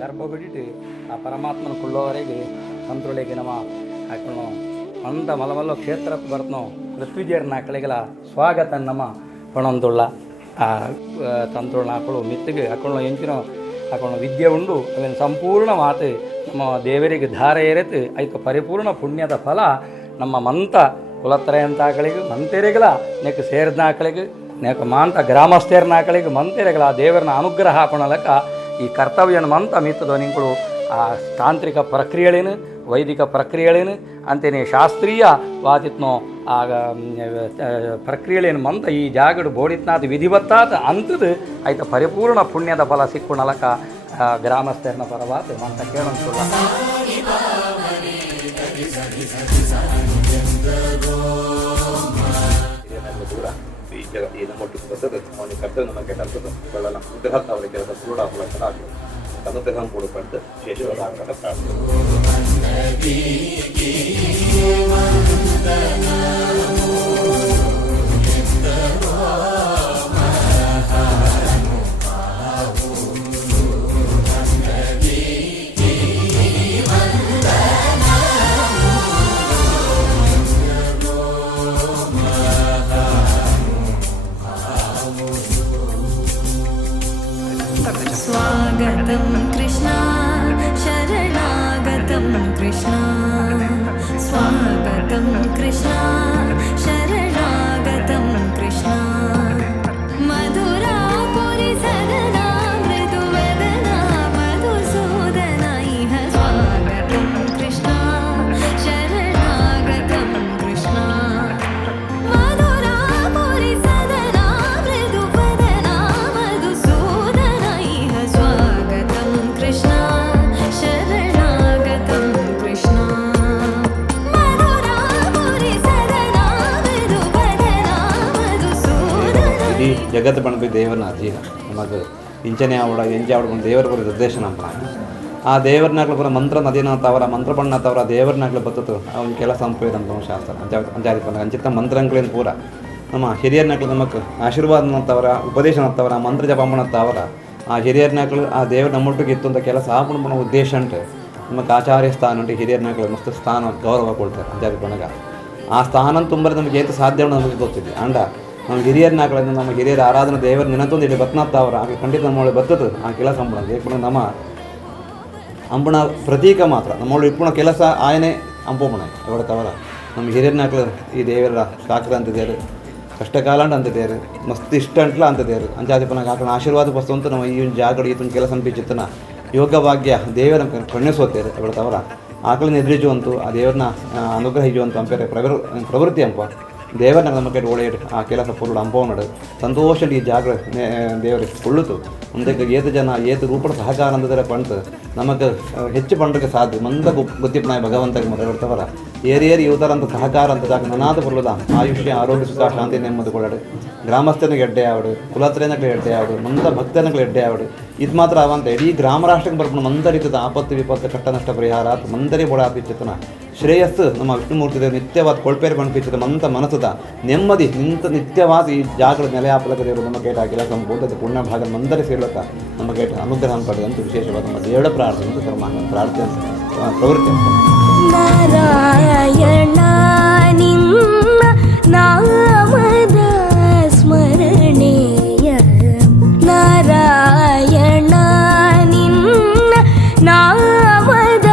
ಗರ್ಭ ಬಿಟ್ಟು ಆ ಪರಮಾತ್ಮನ ಕೊಳ್ಳೋವರೆಗೆ ಸಂತರೊಳಗೆ ನಮ್ಮ ಹಾಕೊಂಡು ಅಂದ ಮಲಮಲ್ಲ ಕ್ಷೇತ್ರಕ್ಕೆ ಬರ್ತನೋ ಪೃಥ್ವಿಜರ ನಾಕಳಿಗಳ ಸ್ವಾಗತ ನಮ್ಮ ಪಣೊಂದುಳ್ಳ ಆ ತಂತ್ರೋಳ ಹಾಕೊಳ್ಳು ಮಿತ್ತಿಗೆ ಹಾಕೊಳ್ಳೋ ಎಂಚಿನೋ ಹಾಕೊಂಡು ವಿದ್ಯೆ ಉಂಡು ಅದನ್ನು ಸಂಪೂರ್ಣ ಮಾತು ನಮ್ಮ ದೇವರಿಗೆ ಧಾರೆ ಏರೆತು ಆಯ್ತು ಪರಿಪೂರ್ಣ ಪುಣ್ಯದ ಫಲ ನಮ್ಮ ಮಂತ ಕುಲತ್ರಯ ಅಂತ ಆಕಳಿಗೆ ಮಂತೆರೆಗಳ ನೆಕ್ ಸೇರಿದ ಆಕಳಿಗೆ ನೆಕ್ ಮಾಂತ ಗ್ರಾಮಸ್ಥರ ಆಕಳಿಗೆ ಮಂತೆರೆಗಳ ದೇವರನ್ನ ಅನುಗ್ರಹ ಹಾಕೊಳ್ಳಕ ಈ ಕರ್ತವ್ಯನ ಮಂತ ಮಿತ್ತದ ನಿಂಗಳು ಆ ತಾಂತ್ರಿಕ ಪ್ರಕ್ರಿಯೆಗಳೇನು ವೈದಿಕ ಪ್ರಕ್ರಿಯೆಗಳೇನು ಅಂತೇನೆ ಶಾಸ್ತ್ರೀಯ ವಾದಿತ್ನೋ ಆಗ ಪ್ರಕ್ರಿಯೆಗಳೇನು ಮಂತ ಈ ಜಾಗಡು ಬೋಡಿತ್ನಾಥ ವಿಧಿವತ್ತಾದ ಅಂಥದ್ದು ಆಯ್ತು ಪರಿಪೂರ್ಣ ಪುಣ್ಯದ ಫಲ ಸಿಕ್ಕುಣಲಕ ಗ್ರಾಮಸ್ಥರನ ಪರವಾದ ಮಂತ ಕೇಳೋಣ ನಮ್ಮೊಟ್ಟಿಗೆ ಬರ್ತದೆ ಅವನಿಗೆ ಕರ್ತವ್ಯ ನಮಗೆ ಕಲ್ತದೆ ಇವೆಲ್ಲ ಉಗ್ರಹ ಅವರಿಗೆ ಕೆಲಸ ಕೂಡ ಫಲ ಆಗ್ತದೆ ಅನುಗ್ರಹ ಕೊಡಪಟ್ಟು ವಿಶೇಷವಾದ ಆಗ್ರಹ स्वागतं कृष्णा शरणागतं कृष्णा स्वागतं कृष्णा शरणागतं कृष्णा मधुरापुरि सदना मृदुवदना मधुसूदना इह स्वागतं कृष्णा शरणागतं कृष्णा मधुरापुरि सदना मृदुवदना मधुसूदना इह स्वागतं कृष्णा शरणागतं कृष्णा मधुरापुरि सदना मृदुवदना मधुसूदना ಇಡೀ ಜಗತ್ತು ಬಣ್ಣ ದೇವರನ್ನ ಅಧೀನ ನಮಗೆ ಇಂಚನೆ ಆವಡ ಎಂಜೆ ಆವಡ ದೇವರ ಬರೋ ನಿರ್ದೇಶನ ಆ ದೇವರನಾಗ್ಲು ಬರೋ ಮಂತ್ರ ನದಿನ ತವರ ಮಂತ್ರ ಬಣ್ಣ ತವರ ದೇವರನಾಗ್ಲು ಬರ್ತದೆ ಅವ್ನ ಕೆಲಸ ಅಂಪೇದ ನಮ್ಮ ಶಾಸ್ತ್ರ ಅಂಜಾದಿ ಬಂದಾಗ ಅಂಚಿತ ಮಂತ್ರಗಳೇನು ಪೂರ ನಮ್ಮ ಹಿರಿಯರ್ನಾಗ್ಲು ನಮಗೆ ಆಶೀರ್ವಾದನಂತವರ ಉಪದೇಶನಂತವರ ಮಂತ್ರ ಜಪಮ್ಮನಂತವರ ಆ ಹಿರಿಯರ್ನಾಗ್ಲು ಆ ದೇವ್ರ ನಮ್ಮೊಟ್ಟಿಗೆ ಇತ್ತು ಅಂತ ಕೆಲಸ ಆಪಣ ಉದ್ದೇಶ ಉಂಟು ನಮಗೆ ಆಚಾರ್ಯ ಸ್ಥಾನ ಉಂಟು ಹಿರಿಯರ್ನಾಗ್ಲು ಮಸ್ತ್ ಸ್ಥಾನ ಗೌರವ ಕೊಡ್ತಾರೆ ಅಂಜಾದಿ ಬಂದಾಗ ಆ ಸ್ಥಾನ ತುಂಬರೆ ನಮಗೆ ಏತು ಸಾಧ್ಯ ನಮಗೆ ಗೊತ್ತಿದೆ ಅಂಡ ನಮ್ಮ ಹಿರಿಯರ್ನಾಗ್ಲಿಂದ ನಮ್ಮ ಹಿರಿಯರ ಆರಾಧನೆ ದೇವರ ನೆನತೊಂದು ಇಲ್ಲಿ ಬತ್ನಾತ್ತವರ ಆಗ ಖಂಡಿತ ನಮ್ಮೊಳಗೆ ಬರ್ತದೆ ಆ ಕೆಲಸ ಅಂಬಣ ಏಕುಣ ನಮ್ಮ ಅಂಬಣ ಪ್ರತೀಕ ಮಾತ್ರ ನಮ್ಮೊಳಗೆ ಇಪ್ಪುಣ ಕೆಲಸ ಆಯನೇ ಅಂಪೋಮಣ ಎವಡತವರ ನಮ್ಮ ಹಿರಿಯರ್ನಾಗ್ಲು ಈ ದೇವರ ಸಾಕರ ಅಂತಿದ್ದಾರೆ ಕಷ್ಟಕಾಲ ಅಂತಿದ್ದಾರೆ ಮಸ್ತ್ ಇಷ್ಟ ಅಂಟ್ಲ ಅಂತಿದ್ದಾರೆ ಅಂಚಾದಿಪ್ಪನಾಗ ಆಕಳ ಆಶೀರ್ವಾದ ಪಸ್ತು ಅಂತ ನಾವು ಈ ಜಾಗಡ ಈತನ ಕೆಲಸ ಅನ್ಪಿಚಿತ್ತನ ಯೋಗ ಭಾಗ್ಯ ದೇವರ ಕಣ್ಣಿಸೋತೇವೆ ಎವಡತವರ ಆಕಳನ್ನ ಎದುರಿಸುವಂತು ಆ ದೇವರನ್ನ ಅನುಗ್ರಹ ಇಜುವಂತು ಅಂಪೇರೆ ಪ್ರವೃತ್ತಿ ಅಂಪ ದೇವರನ್ನ ನಮಗೆ ಒಳ್ಳೆಯ ಆ ಕೆಲಸ ಪೂರ್ಣ ಅಂಪವನಡು ಸಂತೋಷ ಈ ಜಾಗ ದೇವರಿಗೆ ಕೊಳ್ಳುತ್ತು ಮುಂದಕ್ಕೆ ಏತು ಜನ ಏತು ರೂಪದ ಸಹಕಾರ ಅಂದಿದ್ದಾರೆ ಪಂಟ್ ನಮಗೆ ಹೆಚ್ಚು ಪಂಡಕ್ಕೆ ಸಾಧ್ಯ ಮಂದ ಗೊತ್ತಿಪ್ಪನಾಯ ಭಗವಂತಗೆ ಮರೆತವರ ಏರಿಯೇರಿ ಯುವತರ ಅಂತ ಸಹಕಾರ ಅಂತ ಜಾಗ ನನಾದ ಪುರ್ಲದ ಆಯುಷ್ಯ ಆರೋಗ್ಯ ಸುಖ ಶಾಂತಿ ನೆಮ್ಮದಿ ಕೊಡಡು ಗ್ರಾಮಸ್ಥನಿಗೆ ಎಡ್ಡೆ ಆವಡು ಕುಲತ್ರನಕ್ಕೆ ಎಡ್ಡೆ ಆವಡು ಮಂದ ಭಕ್ತನಿಗೆ ಎಡ್ಡೆ ಆವಡು ಇದು ಮಾತ್ರ ಅವಂತ ಇಡೀ ಗ್ರಾಮ ರಾಷ್ಟ್ರಕ್ಕೆ ಬರ್ಕೊಂಡು ಮಂದರಿತದ ಆಪತ್ತು ವಿಪತ್ತು ಕಟ್ಟ ನಷ್ಟ ಪರಿಹಾರ ಮಂದರಿ ಬೊಡಾಪಿಚ್ಚತನ ಶ್ರೇಯಸ್ಸು ನಮ್ಮ ವಿಷ್ಣುಮೂರ್ತಿ ದೇವರು ನಿತ್ಯವಾದ ಕೊಳ್ಪೇರು ಬಣ್ಪಿಸಿದ ಮಂತ ಮನಸ್ಸದ ನೆಮ್ಮದಿ ನಿತ್ಯವಾದ ಈ ಜಾಗದ ನೆಲೆ ಆಪಲಕ ದೇವರು ನಮ್ಮ ಕೇಟ ಕೆಲಸ ಬೋಧದ ಪುಣ್ಯ ಭಾಗ ಮಂದರಿ ಸೇಳಕ ನಮ್ಮ ಕೇಟ ಅನುಗ್ರಹ ಪಡೆದಂತ ವಿಶೇಷವಾದ ನಮ್ಮ ದೇವರ ಪ್ರಾರ್ಥನೆ ಕರ್ಮ ಪ್ರಾರ್ಥನೆ ಪ್ರವೃತ್ತಿ ನಾರಾಯಣ ನಿನ್ನ ನಾಮದ ಸ್ಮರಣೆಯ ನಾರಾಯಣ ನಿನ್ನ ನಾಮದ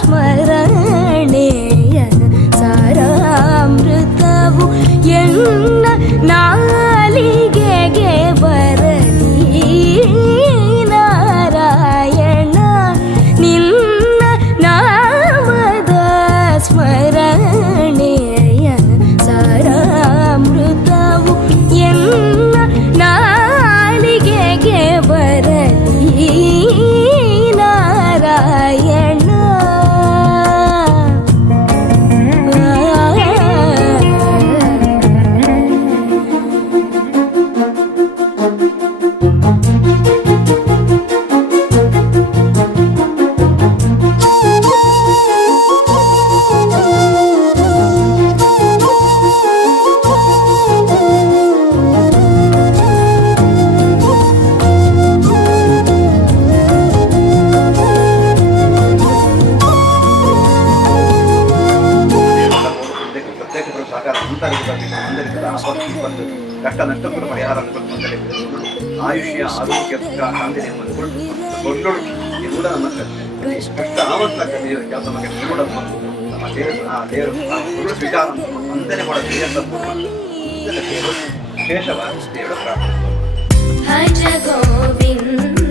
ಸ್ಮರಣೆಯ ಸಾರಾಮೃತವು ಎನ್ನ ನಾಲಿಗೆಗೆ ಬರಲಿ ನಾರಾಯಣ ನಿನ್ನ ನಾಮದ ಸ್ಮರಣೆಯ ಸಾರಾಮೃತವು ಕಾಂತಿನಿ ದೊಡ್ಡ ಇದು ಕೂಡ ನಮ್ಮ ಕಷ್ಟ ಆವತ್ತಕ್ಕ ದೇವರು ಕೆಲಸ ನಮಗೆ ಕೂಡ ನಮ್ಮ ದೇವರು ವಿಚಾರ ಅಂದನೆ ಕೂಡ ದೇವರ ಶೇಷವ ದೇವರ ಪ್ರಾರ್ಥನೆ ಭಜ ಗೋವಿಂದ